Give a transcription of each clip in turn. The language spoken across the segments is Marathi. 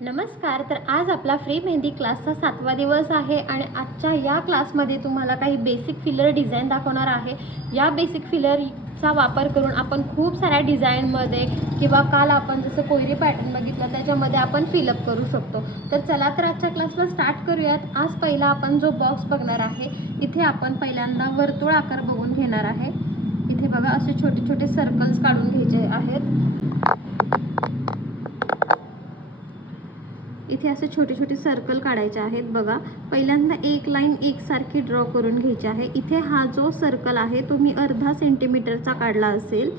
नमस्कार तर आज आपला फ्री मेहंदी क्लासचा सातवा दिवस आहे आणि आजच्या या क्लासमध्ये तुम्हाला काही बेसिक फिलर डिझाईन दाखवणार आहे. या बेसिक फिलरचा वापर करून आपण खूप साऱ्या डिझाईनमध्ये किंवा काल आपण जसं कोयरी पॅटर्न बघितलं त्याच्यामध्ये आपण फिलअप करू शकतो. तर चला तर आजच्या क्लासला स्टार्ट करूयात. आज पहिला आपण जो बॉक्स बघणार आहे इथे आपण पहिल्यांदा वर्तुळ आकार बघून घेणार आहे. इथे बघा असे छोटे छोटे सर्कल्स काढून घ्यायचे आहेत. इथे असे छोटे छोटे सर्कल काढायचे आहेत. बघा पहिल्यांदा एक लाईन एकसारखी ड्रॉ करून घ्यायची आहे. इथे हा जो सर्कल आहे तो मी अर्धा सेंटीमीटरचा काढला असेल.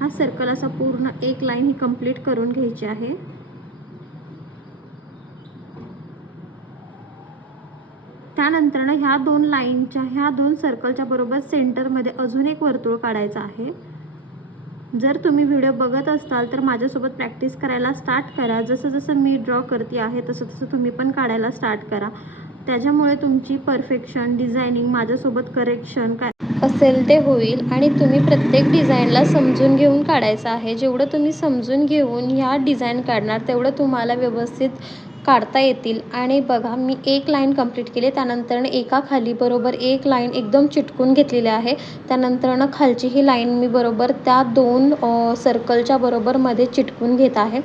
हा सर्कल असा पूर्ण एक लाईन ही कंप्लीट करून घ्यायची आहे. त्यानंतर ह्या दोन लाईनच्या ह्या दोन सर्कलच्या बरोबर सेंटरमध्ये अजून एक वर्तुळ काढायचं आहे. जर तुम्ही व्हिडिओ बघत असाल तर माझ्यासोबत प्रॅक्टिस करायला स्टार्ट करा. जसं जसं मी ड्रॉ करते आहे तसं तसं तुम्ही पण काढायला स्टार्ट करा. त्याच्यामुळे तुमची परफेक्शन डिझायनिंग माझ्यासोबत करेक्शन काय असेल ते होईल. आणि तुम्ही प्रत्येक डिझाईनला समजून घेऊन काढायचं आहे. जेवढं तुम्ही समजून घेऊन ह्या डिझाईन काढणार तेवढं तुम्हाला व्यवस्थित काढता येतील. आणि बघा मी एक लाईन कंप्लीट केली. त्यानंतर एका खाली बरोबर एक लाईन एकदम चिटकून घेतलेली आहे. त्यानंतरनं खालची ही लाईन मी बरोबर त्या दोन सर्कलच्या बरोबर मध्ये चिटकून घेत आहे.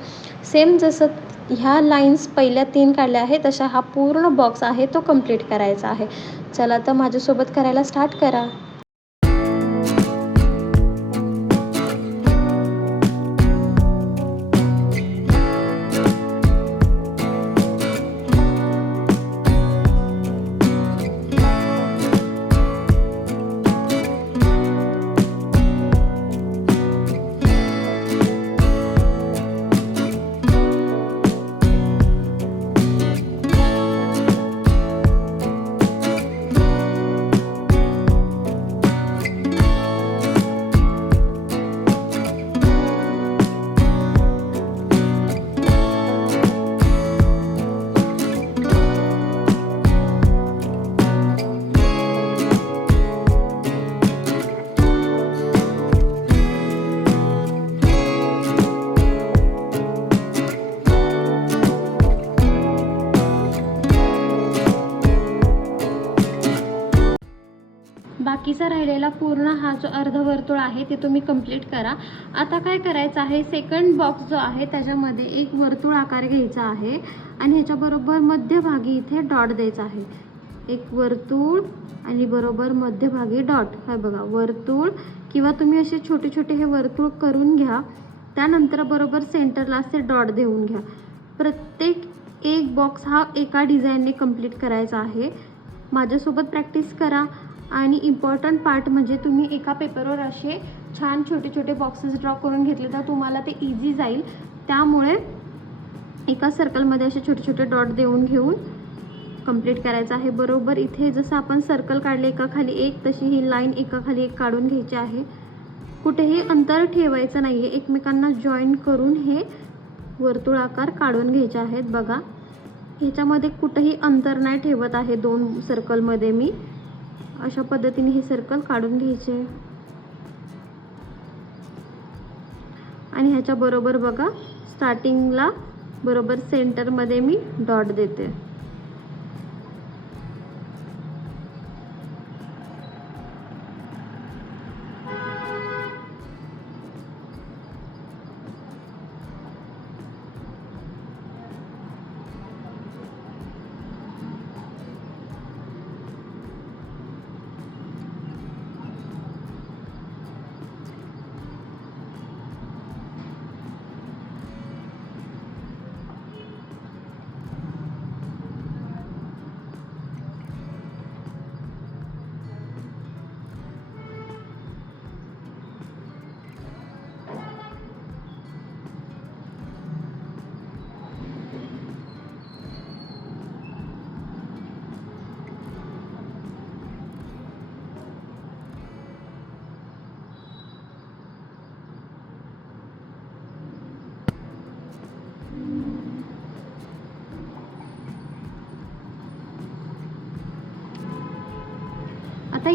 सेम जसं ह्या लाईन्स पहिल्या तीन काढल्या आहे तशा हा पूर्ण बॉक्स आहे तो कंप्लीट करायचा आहे. चला तर माझ्यासोबत करायला स्टार्ट करा. राहिलेला पूर्ण हा जो अर्धवर्तुळ आहे ते तुम्ही कंप्लीट करा. आता काय करायचं आहे? सेकंड बॉक्स जो आहे त्याच्यामध्ये एक वर्तुळ आकार घ्यायचा आहे आणि ह्याच्याबरोबर मध्यभागी इथे डॉट द्यायचा आहे. एक वर्तुळ आणि बरोबर मध्यभागी डॉट हा बघा वर्तुळ किंवा तुम्ही असे छोटे छोटे हे वर्तुळ करून घ्या. त्यानंतर बरोबर सेंटरला असे डॉट देऊन घ्या. प्रत्येक एक बॉक्स हा एका डिझाईनने कंप्लीट करायचा आहे. माझ्यासोबत प्रॅक्टिस करा. आणि इम्पॉर्टंट पार्ट म्हणजे तुम्ही एका पेपरवर असे छान छोटे छोटे बॉक्सेस ड्रॉ करून घेतले तर तुम्हाला ते इझी जाईल. त्यामुळे एका सर्कलमध्ये असे छोटे छोटे डॉट देऊन घेऊन कंप्लीट करायचं आहे. बरोबर इथे जसं आपण सर्कल काढले एका खाली एक तशी ही लाईन एका खाली एक काढून घ्यायची आहे. कुठेही अंतर ठेवायचं नाही आहे एकमेकांना जॉईन करून हे वर्तुळाकार काढून घ्यायचे आहेत. बघा ह्याच्यामध्ये कुठेही अंतर नाही ठेवत आहे दोन सर्कलमध्ये मी. अशा पद्धतीने हे सर्कल काढून घ्यायचे. आणि ह्याच्या बरोबर बघा स्टार्टिंगला बरोबर सेंटरमध्ये मी डॉट देते.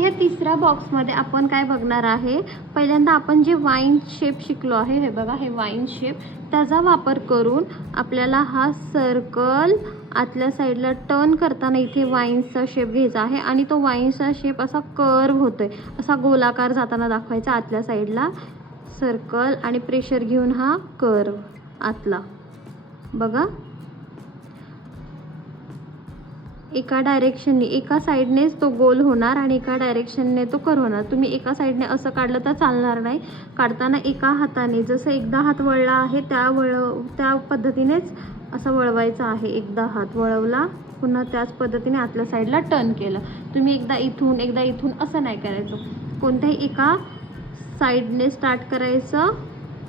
ह्या तिसऱ्या बॉक्समध्ये आपण काय बघणार आहे? पहिल्यांदा आपण जे वाईन शेप शिकलो आहे हे बघा हे वाईन शेप त्याचा वापर करून आपल्याला हा सर्कल आतल्या साईडला टर्न करताना इथे वाईन्सचा शेप घ्यायचा आहे आणि तो वाईन्सचा शेप असा कर्व होतोय. असा गोलाकार जाताना दाखवायचा आतल्या साईडला सर्कल आणि प्रेशर घेऊन हा कर्व आतला. बघा. एका डायरेक्शनने एका साईडनेच तो गोल होणार आणि एका डायरेक्शनने तो कर होणार. तुम्ही एका साईडने असं काढलं तर चालणार नाही. काढताना एका हाताने जसं एकदा हात वळला आहे त्या वळ त्या पद्धतीनेच असं वळवायचं आहे. एकदा हात वळवला पुन्हा त्याच पद्धतीने आतल्या साईडला टर्न केलं. तुम्ही एकदा इथून एकदा इथून असं नाही करायचं. कोणत्याही एका साईडने स्टार्ट करायचं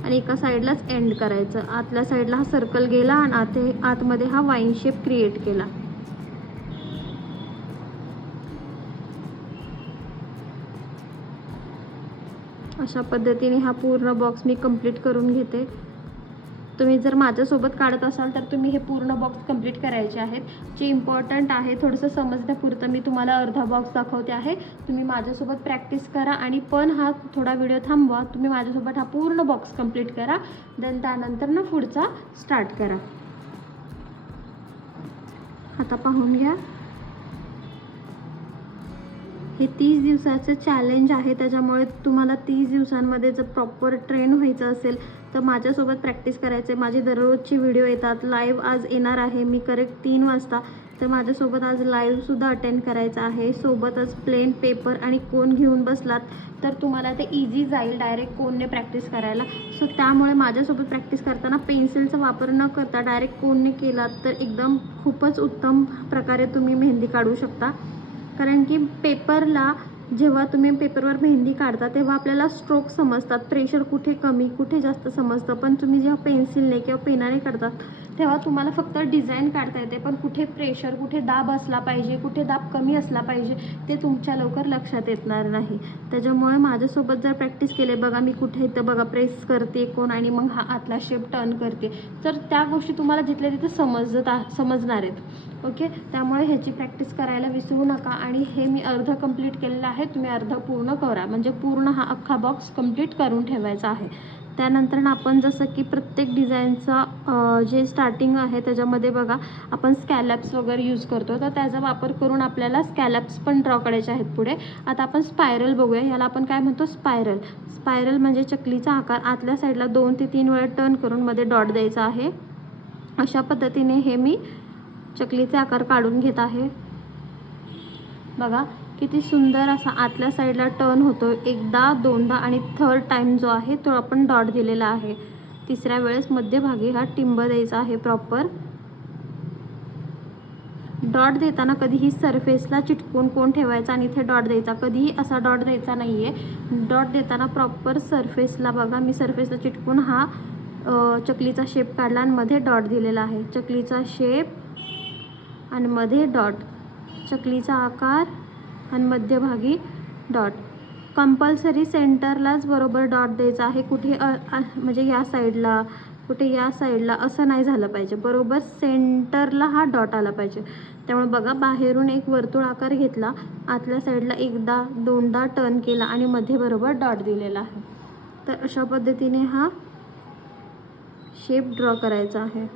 आणि एका साईडलाच एंड करायचं. आतल्या साईडला हा सर्कल गेला आणि आत आतमध्ये हा वाईन शेप क्रिएट केला. अशा पद्धतीने हा पूर्ण बॉक्स मी कंप्लीट करून घेते. तुम्ही जर माझ्यासोबत काढत असाल तर तुम्ही हे पूर्ण बॉक्स कंप्लीट करायचे आहेत. जे इम्पॉर्टंट आहे थोडंसं समजण्यापुरतं मी तुम्हाला अर्धा बॉक्स दाखवते आहे. तुम्ही माझ्यासोबत प्रॅक्टिस करा आणि पण हा थोडा व्हिडिओ थांबवा. तुम्ही माझ्यासोबत हा पूर्ण बॉक्स कंप्लीट करा. देन त्यानंतर ना पुढचा स्टार्ट करा. आता पाहून घ्या. हे तीस दिवसाचं चॅलेंज आहे. त्याच्यामुळे तुम्हाला तीस दिवसांमध्ये जर प्रॉपर ट्रेन व्हायचं असेल तर माझ्यासोबत प्रॅक्टिस करायचे आहे माझे दररोजचे व्हिडिओ येतात. लाईव्ह आज येणार आहे. मी करेक्ट तीन वाजता. तर माझ्यासोबत आज लाईव्हसुद्धा अटेंड करायचं आहे. सोबतच प्लेन पेपर आणि कोण घेऊन बसलात तर तुम्हाला ते इझी जाईल डायरेक्ट कोणने प्रॅक्टिस करायला. सो त्यामुळे माझ्यासोबत प्रॅक्टिस करताना पेन्सिलचा वापर न करता डायरेक्ट कोणने केलात तर एकदम खूपच उत्तम प्रकारे तुम्ही मेहंदी काढू शकता. कारण की पेपरला जेव्हा तुम्ही पेपरवर मेहंदी काढता तेव्हा आपल्याला स्ट्रोक समजतात. प्रेशर कुठे कमी कुठे जास्त समजतं. पण तुम्ही जेव्हा पेन्सिलने किंवा पेनाने काढतात तेव्हा तुम्हाला फक्त डिझाईन काढता येते पण कुठे प्रेशर कुठे दाब असला पाहिजे कुठे दाब कमी असला पाहिजे ते तुमच्या लवकर लक्षात येणार नाही. त्याच्यामुळे माझ्यासोबत जर प्रॅक्टिस केले बघा मी कुठे इथं बघा प्रेस करते कोण आणि मग हा आतला शेप टर्न करते. तर त्या गोष्टी तुम्हाला जिथल्या तिथे समजत आ समजणार आहेत. ओके त्यामुळे ह्याची प्रॅक्टिस करायला विसरू नका आणि हे मी अर्ध कंप्लीट केलेलं आहे तुम्ही अर्ध पूर्ण करा. म्हणजे पूर्ण हा अख्खा बॉक्स कंप्लीट करून ठेवायचा आहे. त्यानंतर ना आपण जसं की प्रत्येक डिझाईनचा जे स्टार्टिंग आहे त्याच्यामध्ये बघा आपण स्कॅलॅप्स वगैरे यूज करतो. तर त्याचा वापर करून आपल्याला स्कॅलॅप्स पण ड्रॉ करायचे आहेत पुढे. आता आपण स्पायरल बघूया. याला आपण काय म्हणतो? स्पायरल स्पायरल म्हणजे चकलीचा आकार आतल्या साईडला दोन ते तीन वेळा टर्न करून मध्ये डॉट द्यायचा आहे. अशा पद्धतीने हे मी चकलीचे आकार काढून घेत आहे. बघा किती सुंदर असा आतल्या साईडला टर्न होतो एकदा दोनदा आणि थर्ड टाईम जो आहे तो आपण डॉट दिलेला आहे. तिसऱ्या वेळेस मध्यभागी हा टिंब द्यायचा आहे प्रॉपर डॉट देताना कधीही सरफेसला चिटकून कोण ठेवायचा आणि इथे डॉट द्यायचा. कधीही असा डॉट द्यायचा नाही आहे डॉट देताना प्रॉपर सरफेसला बघा. मी सरफेसला चिटकून हा चकलीचा शेप काढला आणि मध्ये डॉट दिलेला आहे. चकलीचा शेप आणि मध्ये डॉट चकलीचा आकार आणि मध्यभागी डॉट कंपल्सरी सेंटरलाच बरोबर डॉट द्यायचा आहे. कुठे म्हणजे या साईडला कुठे या साईडला असं नाही झालं पाहिजे. बरोबर सेंटरला हा डॉट आला पाहिजे. त्यामुळे बघा बाहेरून एक वर्तुळ आकार घेतला आतल्या साईडला एकदा दोनदा टर्न केला आणि मध्ये बरोबर डॉट दिलेला आहे. तर अशा पद्धतीने हा शेप ड्रॉ करायचा आहे.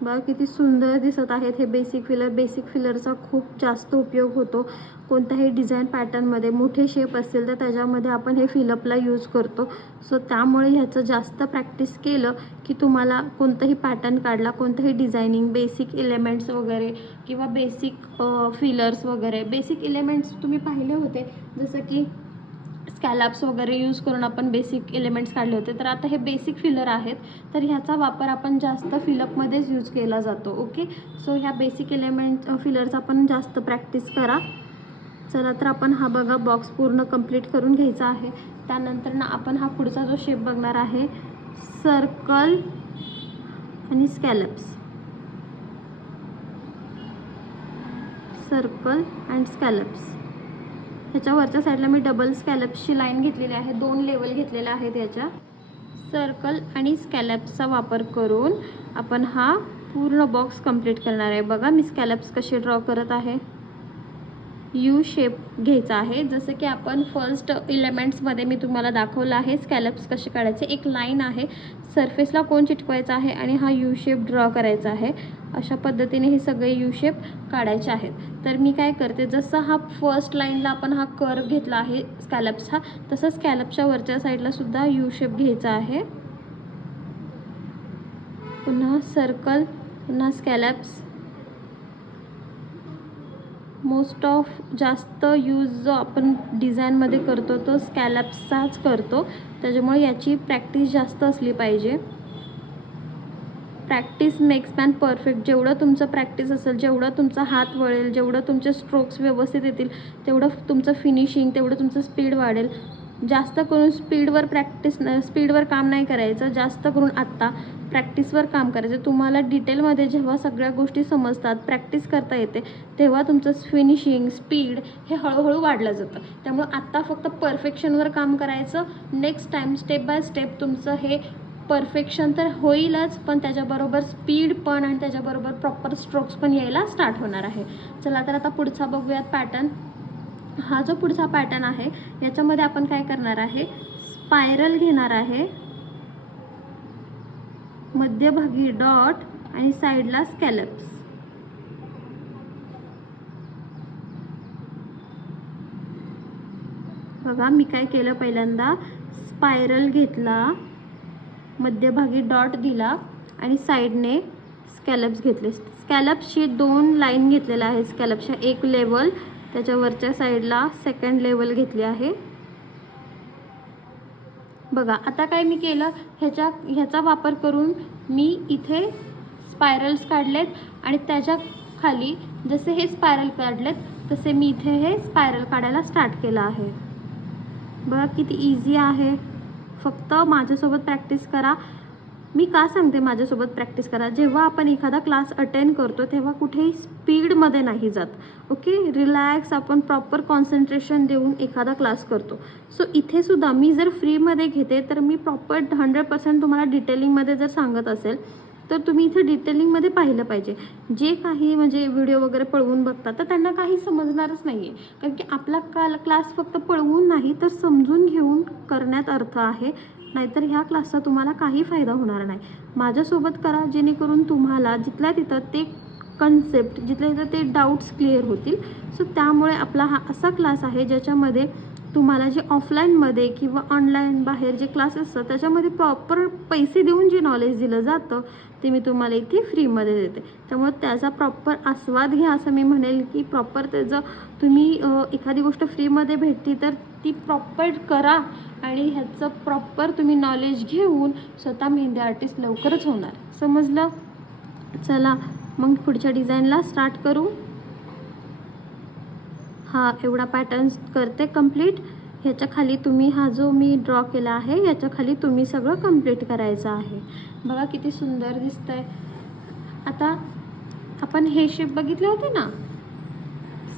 बघा किती सुंदर दिसत आहेत. हे बेसिक फिलर बेसिक फिलरचा खूप जास्त उपयोग होतो. कोणत्याही डिझाईन पॅटर्नमध्ये मोठे शेप असतील तर त्याच्यामध्ये आपण हे फिलअपला यूज करतो. सो त्यामुळे ह्याचं जास्त प्रॅक्टिस केलं की तुम्हाला कोणतंही पॅटर्न काढला कोणतंही डिझायनिंग बेसिक इलेमेंट्स वगैरे किंवा बेसिक फिलर्स वगैरे बेसिक इलेमेंट्स तुम्ही पाहिले होते. जसं की स्कॅलॅप्स वगैरे यूज करून आपण बेसिक एलिमेंट्स काढले होते. तर आता हे बेसिक फिलर आहेत. तर ह्याचा वापर आपण जास्त फिलअपमध्येच यूज केला जातो ओके सो ह्या बेसिक एलिमेंट फिलरचा आपण जास्त प्रॅक्टिस करा. चला तर आपण हा बघा बॉक्स पूर्ण कंप्लीट करून घ्यायचा आहे. त्यानंतर ना आपण हा पुढचा जो शेप बघणार आहे सर्कल आणि स्कॅलप्स सर्कल अँड स्कॅलप्स ह्याच्या वरच्या साईडला मी डबल स्कॅलप्सची लाईन घेतलेली आहे. दोन लेवल घेतलेल्या आहेत याच्या सर्कल आणि स्कॅलप्सचा वापर करून आपण हा पूर्ण बॉक्स कंप्लीट करणार आहे. बघा मी स्कॅलप्स कसे ड्रॉ करत आहे. यू शेप घ्यायचा आहे. जसं की आपण फर्स्ट इलेमेंट्समध्ये मी तुम्हाला दाखवलं आहे स्कॅलप्स कसे काढायचे. एक लाईन आहे. सरफेसला कोण चिटकवायचा आहे आणि हा यू शेप ड्रॉ करायचा आहे. अशा पद्धतीने हे सगळे यू शेप काढायचे आहेत. तर मी काय करते जसं हा फर्स्ट लाईनला आपण हा कर्व घेतला आहे स्कॅलप्सचा तसंच स्कॅलपच्या वरच्या साईडला सुद्धा यू शेप घ्यायचा आहे. पुन्हा सर्कल पुन्हा स्कॅलप्स मोस्ट ऑफ जास्त यूज जो आपण डिझाईनमध्ये करतो तो स्कॅलप्सचाच करतो. त्याच्यामुळे याची प्रॅक्टिस जास्त असली पाहिजे. प्रॅक्टिस मेक्स मॅन परफेक्ट जेवढं तुमचं प्रॅक्टिस असेल जेवढं तुमचा हात वळेल जेवढं तुमचे स्ट्रोक्स व्यवस्थित येतील तेवढं तुमचं फिनिशिंग तेवढं तुमचं स्पीड वाढेल. जास्त करून स्पीडवर प्रॅक्टिस स्पीडवर काम नाही करायचं. जास्त करून आत्ता प्रॅक्टिसवर काम करायचं. तुम्हाला डिटेलमध्ये जेव्हा सगळ्या गोष्टी समजतात प्रॅक्टिस करता येते तेव्हा तुमचं फिनिशिंग स्पीड हे हळूहळू वाढलं जातं. त्यामुळे आत्ता फक्त परफेक्शनवर काम करायचं. Next time step by step तुमचं हे परफेक्शन तर होईलच पण त्याच्याबरोबर स्पीड पण आणि त्याच्याबरोबर प्रॉपर स्ट्रोक्स पण यायला स्टार्ट होणार आहे. चला तर आता पुढचा बघूयात पॅटर्न हा जो पुढचा पॅटर्न आहे याच्यामध्ये आपण काय करणार आहे? स्पायरल घेणार आहे. मध्यभागी डॉट आणि साईडला स्कॅलप्स बघा मी काय केलं पहिल्यांदा? स्पायरल घेतला. मध्यभागी डॉट दिला आणि साईडने स्कॅलप्स घेतले. स्कॅलप्सची दोन लाईन घेतलेल्या आहे स्कॅलप्सच्या एक लेवल त्याच्यावरच्या साईडला सेकंड लेवल घेतली आहे. बघा आता काय मी केलं? ह्याच्या ह्याचा वापर करून मी इथे स्पायरल्स काढलेत आणि त्याच्याखाली जसे हे स्पायरल काढलेत तसे मी इथे हे स्पायरल काढायला स्टार्ट केलं आहे. बघा किती इझी आहे. फक्त माझ्यासोबत प्रॅक्टिस करा. मी का सांगते माझ्यासोबत प्रॅक्टिस करा? जेव्हा आपण एखादा क्लास अटेंड करतो तेव्हा कुठेही स्पीडमध्ये नाही जात. ओके रिलॅक्स आपण प्रॉपर कॉन्सन्ट्रेशन देऊन एखादा क्लास करतो. सो इथे सुद्धा मी जर फ्रीमध्ये घेते तर मी प्रॉपर हंड्रेड पर्सेंट तुम्हाला डिटेलिंगमध्ये जर सांगत असेल तर तुम्ही इथे डिटेलिंगमध्ये पाहिलं पाहिजे. जे काही म्हणजे व्हिडिओ वगैरे पळवून बघतात तर त्यांना काही समजणारच नाही आहे कारण की आपला काल क्लास फक्त पळवून नाही तर समजून घेऊन करण्यात अर्थ आहे. नाहीतर ह्या क्लासचा तुम्हाला काही फायदा होणार नाही. माझ्यासोबत करा जेणेकरून तुम्हाला जिथल्या तिथं ते कन्सेप्ट जिथल्या तिथं ते डाऊट्स क्लिअर होतील. सो त्यामुळे आपला हा असा क्लास आहे ज्याच्यामध्ये तुम्हाला जे ऑफलाईनमध्ये किंवा ऑनलाईन बाहेर जे क्लासेस असतात त्याच्यामध्ये प्रॉपर पैसे देऊन जे नॉलेज दिलं जातं ते मी तुम्हाला इथे फ्रीमध्ये देते. त्यामुळे त्याचा प्रॉपर आस्वाद घ्या असं मी म्हणेल की प्रॉपर त्याचं तुम्ही एखादी गोष्ट फ्रीमध्ये भेटते तर ती प्रॉपर करा आणि ह्याचं प्रॉपर तुम्ही नॉलेज घेऊन स्वतः मेहंदी आर्टिस्ट लवकरच होणार. समजलं? चला मग पुढच्या डिझाईनला स्टार्ट करू. हा एवढा पॅटर्न्स करते कंप्लीट ह्याच्या खाली तुम्ही हा जो मी ड्रॉ केला आहे याच्या खाली तुम्ही सगळं कंप्लीट करायचं आहे. बघा किती सुंदर दिसतंय. आता आपण हे शेप बघितले होते ना?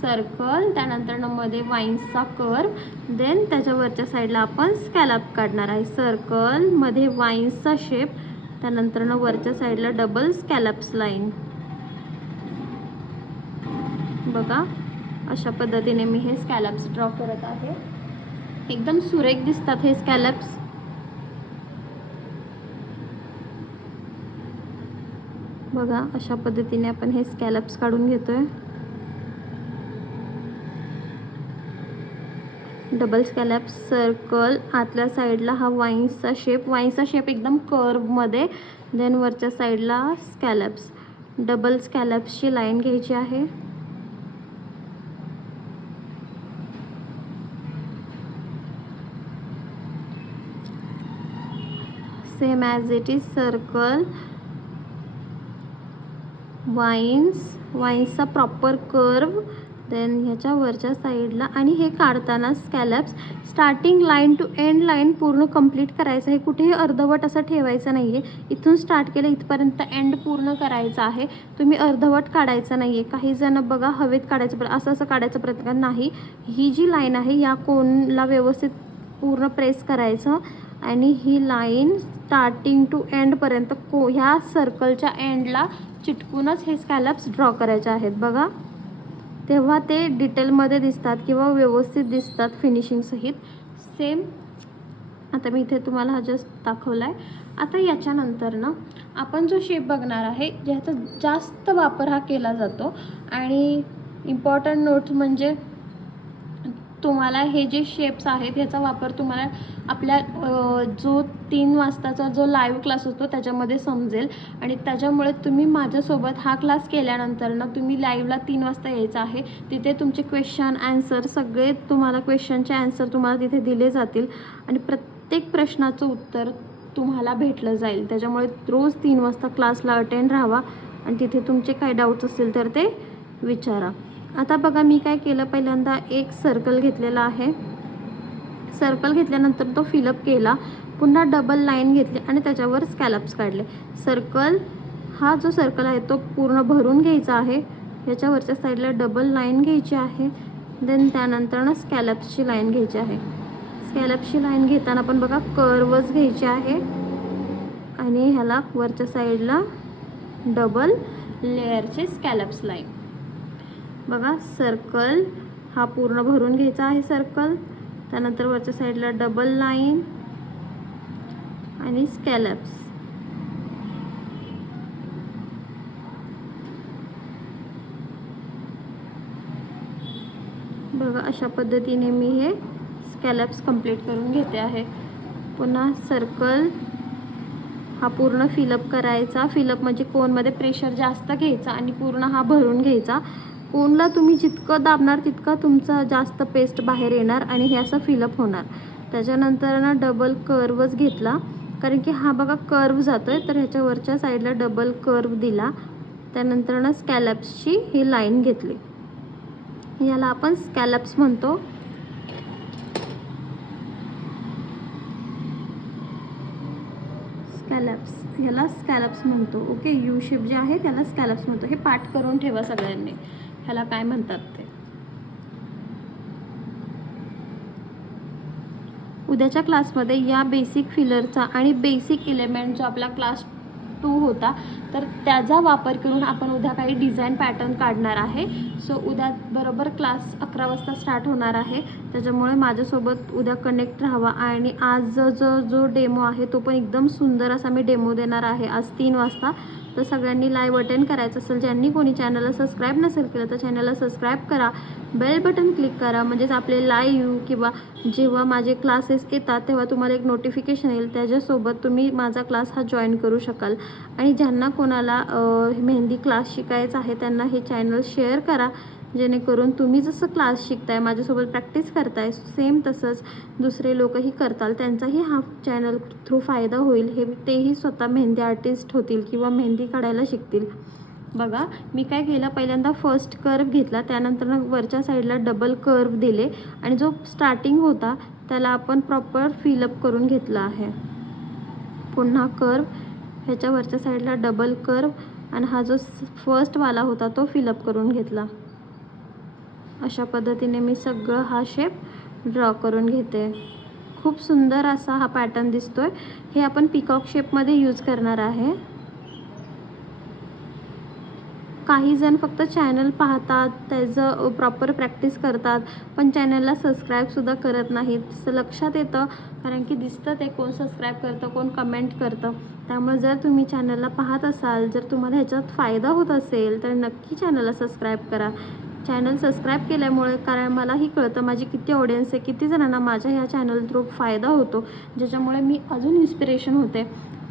सर्कल त्यानंतरमध्ये वाईन्सचा कर्व देन त्याच्यावरच्या साईडला आपण स्कॅलप काढणार आहे. सर्कलमध्ये वाईन्सचा शेप त्यानंतर वरच्या साईडला डबल स्कॅलप्स लाईन बघा. अशा पद्धतीने मी हे स्कॅलप्स ड्रॉ करत आहे. एकदम सुरेख दिसतात हे स्कॅलप्स बघा अशा पद्धतीने आपण हे स्कॅलप्स काढून घेतोय. डबल स्कॅलप्स सर्कल आतल्या साईडला हा वाईन्सचा शेप वाईन्सचा शेप एकदम कर्वमध्ये देन वरच्या साईडला स्कॅलप्स डबल स्कॅलप्सची लाईन घ्यायची आहे. Same as it is circle vines वाईन्सचा proper curve then ह्याच्या वरच्या साईडला आणि हे काढताना scallops. Starting line to end line पूर्ण कंप्लीट करायचं हे कुठेही अर्धवट असं ठेवायचं नाही आहे इथून स्टार्ट केलं इथपर्यंत एंड पूर्ण करायचं आहे. तुम्ही अर्धवट काढायचं नाही आहे काही जण बघा हवेत काढायचं प्र असं असं काढायचा प्रयत्न नाही. ही जी लाईन आहे या कोनला व्यवस्थित पूर्ण प्रेस करायचं. आणि ही लाईन स्टार्टिंग टू एंडपर्यंत को ह्या सर्कलच्या एंडला चिटकूनच हे स्कॅलप्स ड्रॉ करायचे आहेत. बघा. तेव्हा ते डिटेलमध्ये दिसतात किंवा व्यवस्थित दिसतात फिनिशिंगसहित सेम आता मी इथे तुम्हाला हा जस्ट दाखवला आहे आता याच्यानंतर ना आपण जो शेप बघणार आहे ज्याचा जास्त वापर हा केला जातो. आणि इम्पॉर्टंट नोट्स म्हणजे तुम्हाला हे जे शेप्स आहेत ह्याचा वापर तुम्हाला आपल्या जो तीन वाजताचा जो लाईव्ह क्लास असतो त्याच्यामध्ये समजेल. आणि त्याच्यामुळे तुम्ही माझ्यासोबत हा क्लास केल्यानंतर ना तुम्ही लाईव्हला तीन वाजता यायचं आहे. तिथे तुमचे क्वेश्चन ॲन्सर सगळे तुम्हाला क्वेश्चनचे ॲन्सर तुम्हाला तिथे दिले जातील. आणि प्रत्येक प्रश्नाचं उत्तर तुम्हाला भेटलं जाईल. त्याच्यामुळे रोज तीन वाजता क्लासला अटेंड राहावा. आणि तिथे तुमचे काय डाऊट्स असतील तर ते विचारा. आता बघा मी काय केलं? पहिल्यांदा एक सर्कल घेतलेला आहे. सर्कल घेतल्यानंतर तो फिलअप केला. पुन्हा डबल लाईन घेतली आणि त्याच्यावर स्कॅलप्स काढले. सर्कल हा जो सर्कल आहे तो पूर्ण भरून घ्यायचा आहे. याच्यावरच्या साईडला डबल लाईन घ्यायची आहे. देन त्यानंतर ना स्कॅलप्सची लाईन घ्यायची आहे. स्कॅलप्सची लाईन घेताना पण बघा कर्वच घ्यायची आहे. आणि ह्याला वरच्या साईडला डबल लेअरचे स्कॅलप्स लाईन बघा सर्कल हा पूर्ण भरून घ्यायचा आहे सर्कल त्यानंतर वरच्या साईडला डबल लाईन आणि स्कॅलप्स बघा अशा पद्धतीने मी हे स्कॅलप्स कंप्लीट करून घेते आहे. पुन्हा सर्कल हा पूर्ण फिलअप करायचा. फिलअप म्हणजे कोनमध्ये प्रेशर जास्त घ्यायचा आणि पूर्ण हा भरून घ्यायचा. कोनला तुम्ही जितकं दाबणार तितका तुमचा जास्त पेस्ट बाहेर येणार आणि हे असं फिलअप होणार. त्याच्यानंतर ना डबल कर्वच घेतला. कारण की हा बघा कर्व जातो आहे तर ह्याच्यावरच्या साईडला डबल कर्व दिला. त्यानंतर ना स्कॅलप्सची ही लाईन घेतली. याला आपण स्कॅलप्स म्हणतो. स्कॅलप्स ह्याला स्कॅलप्स म्हणतो. ओके यू शेप जे आहे त्याला स्कॅलप्स म्हणतो. हे पाठ करून ठेवा सगळ्यांनी. ह्याला काय म्हणतात ते? उद्याच्या क्लासमध्ये या बेसिक फिलरचा आणि बेसिक एलिमेंट जो आपला क्लास टू होता तर त्याचा वापर करून आपण उद्या काही डिझाईन पॅटर्न काढणार आहे. सो उद्या बरोबर क्लास अकरा वाजता स्टार्ट होणार आहे. त्याच्यामुळे माझ्यासोबत उद्या कनेक्ट राहावा. आणि आज जो जो जो डेमो आहे तो पण एकदम सुंदर असा मी डेमो देणार आहे. आज तीन वाजता. तर सगळ्यांनी लाईव्ह अटेंड करायचं असेल ज्यांनी कोणी चॅनलला सबस्क्राईब नसेल केलं तर चॅनलला सबस्क्राईब करा. बेल बटन क्लिक करा. म्हणजेच आपले लाईव्ह किंवा जेव्हा माझे क्लासेस येतात तेव्हा तुम्हाला एक नोटिफिकेशन येईल. त्याच्यासोबत तुम्ही माझा क्लास हा जॉईन करू शकाल. आणि ज्यांना कोणाला मेहंदी क्लास शिकायचा आहे त्यांना हे चॅनल शेअर करा. जेणेकरून तुम्ही जसं क्लास शिकताय माझ्यासोबत प्रॅक्टिस करताय सेम तसंच दुसरे लोकही करताल त्यांचाही हा चॅनल थ्रू फायदा होईल. हे तेही स्वतः मेहंदी आर्टिस्ट होतील किंवा मेहंदी काढायला शिकतील. बघा मी काय केलं? पहिल्यांदा फर्स्ट कर्व घेतला त्यानंतर वरच्या साईडला डबल कर्व दिले आणि जो स्टार्टिंग होता त्याला आपण प्रॉपर फिलअप करून घेतला आहे. पुन्हा कर्व ह्याच्या वरच्या साईडला डबल कर्व आणि हा जो फर्स्टवाला होता तो फिलअप करून घेतला. अशा पद्धतीने मी सगळं हा शेप ड्रॉ करून घेते. खूप सुंदर असा हा पॅटर्न दिसतोय. हे आपण पिकॉक शेपमध्ये यूज करणार आहे. काही जण फक्त चॅनल पाहतात त्याचं प्रॉपर प्रॅक्टिस करतात पण चॅनलला सबस्क्राईबसुद्धा करत नाहीत. तसं लक्षात येतं कारण की दिसतं ते कोण सबस्क्राईब करतं कोण कमेंट करतं. त्यामुळे जर तुम्ही चॅनलला पाहत असाल जर तुम्हाला ह्याच्यात फायदा होत असेल तर नक्की चॅनलला सबस्क्राईब करा. चॅनल सबस्क्राईब केल्यामुळे कारण मलाही कळतं माझी किती ऑडियन्स आहे किती जणांना माझ्या ह्या चॅनल थ्रू फायदा होतो. ज्याच्यामुळे मी अजून इन्स्पिरेशन होते.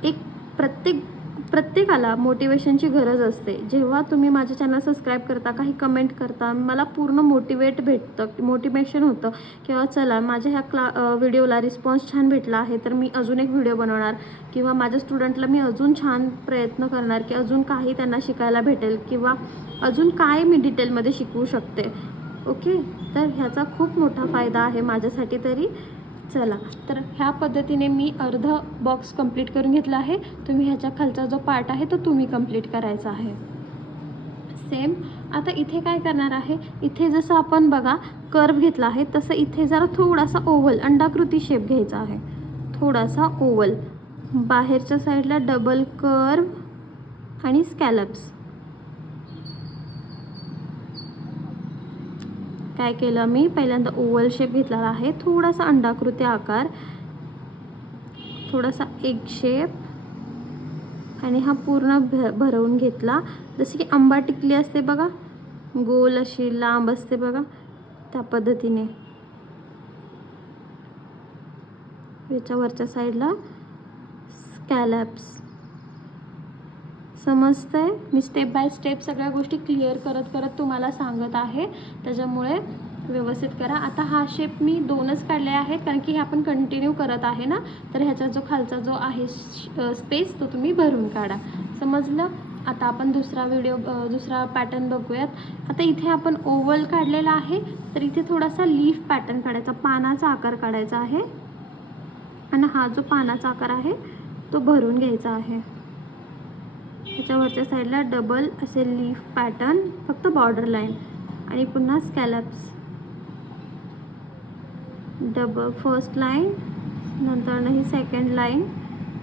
एक प्रत्येक प्रत्येकाला मोटिवेशनची गरज असते. जेव्हा तुम्ही माझे चॅनल सबस्क्राईब करता काही कमेंट करता मला पूर्ण मोटिवेट भेटतं मोटिवेशन होतं किंवा चला माझ्या ह्या क्ला व्हिडिओला रिस्पॉन्स छान भेटला आहे तर मी अजून एक व्हिडिओ बनवणार. किंवा माझ्या स्टुडंटला मी अजून छान प्रयत्न करणार की अजून काही त्यांना शिकायला भेटेल किंवा अजून काय मी डिटेलमध्ये शिकवू शकते. ओके तर ह्याचा खूप मोठा फायदा आहे माझ्यासाठी तरी. चला तर ह्या पद्धतीने मी अर्ध बॉक्स कंप्लीट करून घेतला आहे. तुम्ही ह्याच्या खालचा जो पार्ट आहे तो तुम्ही कंप्लीट करायचा आहे. सेम आता इथे काय करणार आहे? इथे जसं आपण बघा कर्व घेतला आहे तसं इथे जरा थोडासा ओव्हल अंडाकृती शेप घ्यायचा आहे. थोडासा ओव्हल बाहेरच्या साईडला डबल कर्व आणि स्कॅलप्स काय केलं मी? पहिल्यांदा ओवल शेप घेतलेला आहे. थोडासा अंडाकृती आकार थोडासा एग शेप आणि हा पूर्ण भ भरवून घेतला. जसे की आंबा टिकली असते बघा गोल अशी लांब असते बघा त्या पद्धतीने. याच्या वरच्या साईडला स्कॅलॅप्स समजतंय? मी स्टेप बाय स्टेप सगळ्या गोष्टी क्लिअर करत करत तुम्हाला सांगत आहे. त्याच्यामुळे व्यवस्थित करा. आता हा शेप मी दोनच काढले आहेत कारण की हे आपण कंटिन्यू करत आहे ना? तर ह्याचा जो खालचा जो आहे स्पेस तो तुम्ही भरून काढा. समजलं? आता आपण दुसरा व्हिडिओ दुसरा पॅटर्न बघूयात. आता इथे आपण ओव्हल काढलेला आहे तर इथे थोडासा लीफ पॅटर्न काढायचा. पानाचा आकार काढायचा आहे. आणि हा जो पानाचा आकार आहे तो भरून घ्यायचा आहे. त्याच्यावरच्या साईडला डबल असे लीफ पॅटर्न फक्त बॉर्डर लाईन आणि पुन्हा स्कॅलप्स डबल फर्स्ट लाईन नंतर ही सेकंड लाईन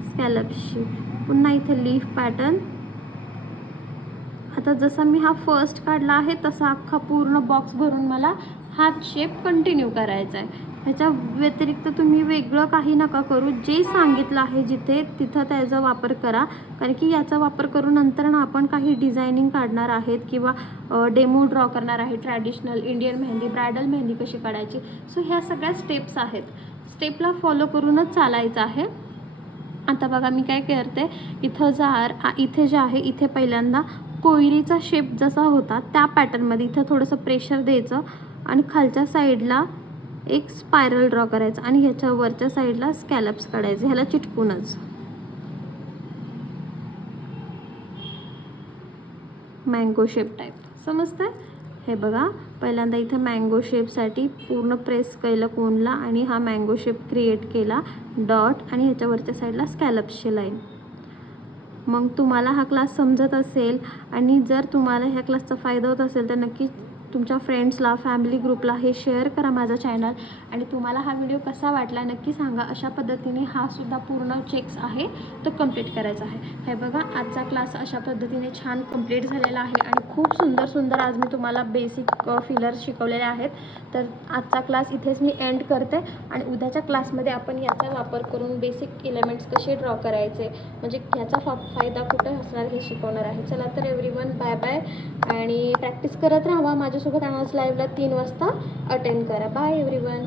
स्कॅलप्सची पुन्हा इथे लीफ पॅटर्न आता जसा मी हा फर्स्ट काढला आहे तसा अख्खा पूर्ण बॉक्स भरून मला हा शेप कंटिन्यू करायचा आहे ह्याच्या व्यतिरिक्त तुम्ही वेगळं काही नका करू. जे सांगितलं आहे जिथे तिथं त्याचा वापर करा. कारण की याचा वापर करून नंतर ना आपण काही डिझायनिंग काढणार आहेत किंवा डेमो ड्रॉ करणार आहे. Traditional Indian mehndi bridal mehndi कशी काढायची? सो ह्या सगळ्या स्टेप्स आहेत. स्टेपला फॉलो करूनच चालायचं आहे. आता बघा मी काय करते इथं जार इथे जे आहे इथे पहिल्यांदा कोयरीचा शेप जसा होता त्या पॅटर्नमध्ये इथं थोडंसं प्रेशर द्यायचं आणि खालच्या साईडला एक स्पायरल ड्रॉ करायचं आणि ह्याच्या वरच्या साईडला स्कॅलप्स काढायचे. ह्याला चिटकूनच. मँगो शेप टाईप समजतंय? हे बघा. पहिल्यांदा इथं मँगो शेपसाठी पूर्ण प्रेस केलं कोनला आणि हा मँगो शेप क्रिएट केला. डॉट आणि ह्याच्यावरच्या साईडला स्कॅलप्सची लाईन मग तुम्हाला हा क्लास समजत असेल आणि जर तुम्हाला ह्या क्लासचा फायदा होत असेल तर नक्कीच तुमच्या फ्रेंड्सला फॅमिली ग्रुपला हे शेअर करा माझा चॅनल आणि तुम्हाला हा व्हिडिओ कसा वाटला नक्की सांगा. अशा पद्धतीने हा सुद्धा पूर्ण चेक्स आहे तो कंप्लीट करायचा आहे. हे बघा आजचा क्लास अशा पद्धतीने छान कंप्लीट झालेला आहे. आणि खूप सुंदर सुंदर आज मी तुम्हाला बेसिक फिलर्स शिकवलेले आहेत. तर आजचा क्लास इथेच मी एंड करते आणि उद्याच्या क्लासमध्ये आपण याचा वापर करून बेसिक एलिमेंट्स कसे ड्रॉ करायचे म्हणजे ह्याचा फा फायदा कुठे असणार हे शिकवणार आहे. चला तर एव्हरीवन बाय बाय आणि प्रॅक्टिस करत राहा. माझ्यासोबत आज लाईव्हला तीन वाजता अटेंड करा. Bye everyone